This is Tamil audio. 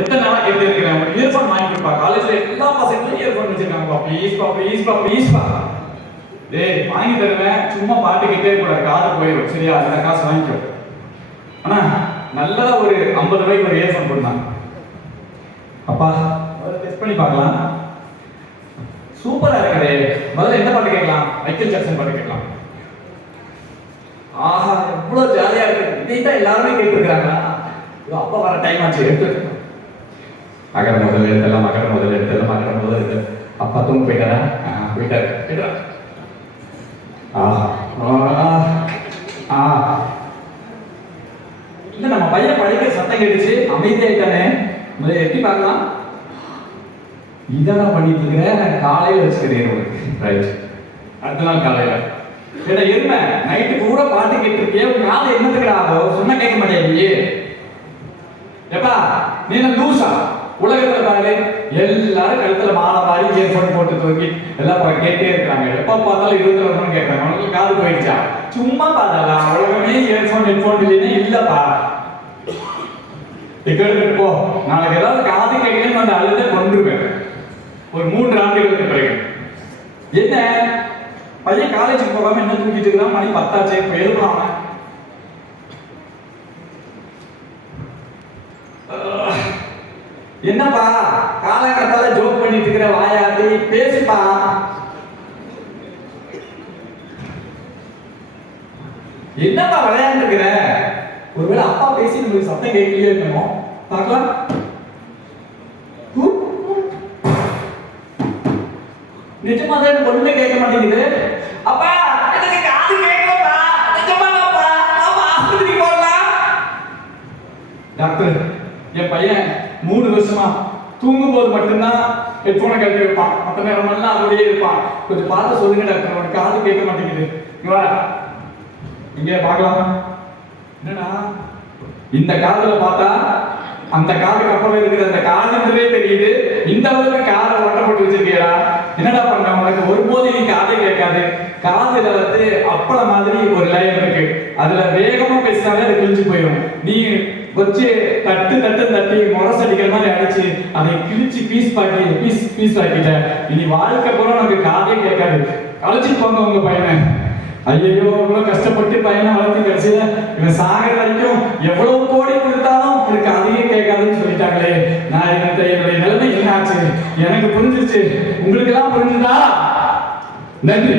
எத்தனை நாளா கேட்டு இருக்கிறேன், ஒரு இயர்ஃபோன் வாங்கி கொடுப்பா. காலேஜ்ல எல்லா பசங்களும் இயர்ஃபோன் வச்சிருக்காங்கப்பா. ப்ளீஸ்பா ப்ளீஸ்பா ப்ளீஸ்பா. டேய் வாங்கி தருவேன், சும்மா பாட்டு கேட்டே கூட காது போயிடும். சரியா, அந்த காசு வாங்கிக்கோ. ஆனா நல்லதா ஒரு 50 ரூபாய்க்கு ஒரு இயர்ஃபோன் கொடுத்தாங்க. அப்பா டெஸ்ட் பண்ணி பார்க்கலாம். சூப்பரா இருக்குது. முதல்ல எந்த பாட்டு கேட்கலாம்? மைக்கேல் ஜாக்சன் பாட்டு கேட்கலாம். ஆஹா எவ்வளவு ஜாலியா இருக்கு. இதை தான் எல்லாருமே கேட்டுருக்காங்களா? அப்பா வர டைம் ஆச்சு, எடுத்து மகர முதல்ல எடுத்தலாம், மகர முதல்ல எடுத்தலாம், மகர முதல்ல எடுத்து. அப்பா தூங்க போயிட்டாரா? போயிட்டாரு. கேட்டா இல்ல நம்ம பையன் படிக்கிற சத்தம் கேட்டுச்சு, அமைதியாயிட்டானே. முதல்ல எட்டி பார்க்கலாம். இதான் பண்ணிட்டு இருக்கிறேன். காலையில வச்சுக்கிறேன். ரைட், அடுத்த நாள் காலையில ஏன்னா என்ன நைட்டு கூட பாட்டு கேட்டுருக்கிய, உன் காலை என்னத்துக்குடா ஆகும்? சொன்னா கேட்க மாட்டேன். எப்பா நீ லூசா? உலகத்துல பாரு எல்லாரும் கழுத்துல மாலை மாறி இயர்போன் போட்டு தூக்கி எல்லாம் கேட்டே இருக்காங்க. எப்ப பார்த்தாலும் 20 வருஷம் கேட்கறாங்க. உனக்கு காது போயிடுச்சா? சும்மா பார்த்தா உலகமே இயர்போன் ஹெட்போன் இல்லைன்னா இல்லப்பா. எடுத்துட்டு போ. நாளைக்கு ஏதாவது காது கேட்கலன்னு அந்த அழுத கொண்டுருவேன். ஒரு 3 ஆண்டுகளுக்கு பிறகு என்ன பையன் காலேஜுக்கு போகாம என்ன தூக்கிட்டு இருக்கிறான்? மணி 10 ஆச்சு. இப்ப எழுதுறான். என்னப்பா காலகட்டத்தால ஜோக் பண்ணிட்டு இருக்கிற? வாயாட்டி பேசிப்பா. என்னப்பா விளையாண்டு இருக்கிற? ஒருவேளை அப்பா பேசி உங்களுக்கு சத்தம் கேட்கலையே என்னமோ. பார்க்கலாம். நிஜமாக எனக்கு ஒண்ணுமே கேட்க மாட்டேங்குது. அப்பா எனக்கு காது கேட்கலப்பா. நிஜமாப்பா, அப்பா ஆஸ்பத்திரிக்கு போகலாம். டாக்டர், என் பையன் 3 வருஷமா தூங்கும் போது மட்டும்தான் ஹெட்போனை கழட்டி வைப்பான். மற்ற நேரமெல்லாம் அப்படியே இருப்பான். கொஞ்சம் பார்த்து சொல்லுங்க டாக்டர், அவனுக்கு காது கேட்க மாட்டேங்குது. இங்கே பார்க்கலாம். என்னன்னா இந்த காதுல பார்த்தா அந்த காதுக்கு அப்புறம் இருக்கிற அந்த காதுன்றதே தெரியுது. இந்த அளவுக்கு காதை ஒட்ட போட்டு வச்சிருக்கியா? என்னடா பண்ண? உனக்கு ஒருபோது நீ காதை கேட்காது. காதுல அப்பள மாதிரி ஒரு லைன் இருக்கு. அதுல வேகமா பேசினாலே அது கிழிஞ்சு போயிடும். நீ வச்சு தட்டு தட்டு தட்டி முரசடிக்கிற மாதிரி அடிச்சு அதை கிழிச்சு பீஸ் ஆக்கிட்ட. இனி வாழ்க்கை போல நமக்கு காதே கேட்காது. கழிச்சு போங்க உங்க பையனை. ஐயோ இவ்வளவு கஷ்டப்பட்டு பையனை வளர்த்து கடைசியில இவன் சாகிற வரைக்கும் எவ்வளவு கோடி கொடுத்தாலும் எனக்கு அதிக கேட்காதுன்னு சொல்லிட்டாங்களே. நான் என்னுடைய நிலைமை என்ன ஆச்சு? எனக்கு புரிஞ்சிருச்சு. உங்களுக்கு எல்லாம் புரிஞ்சுதா? நன்றி.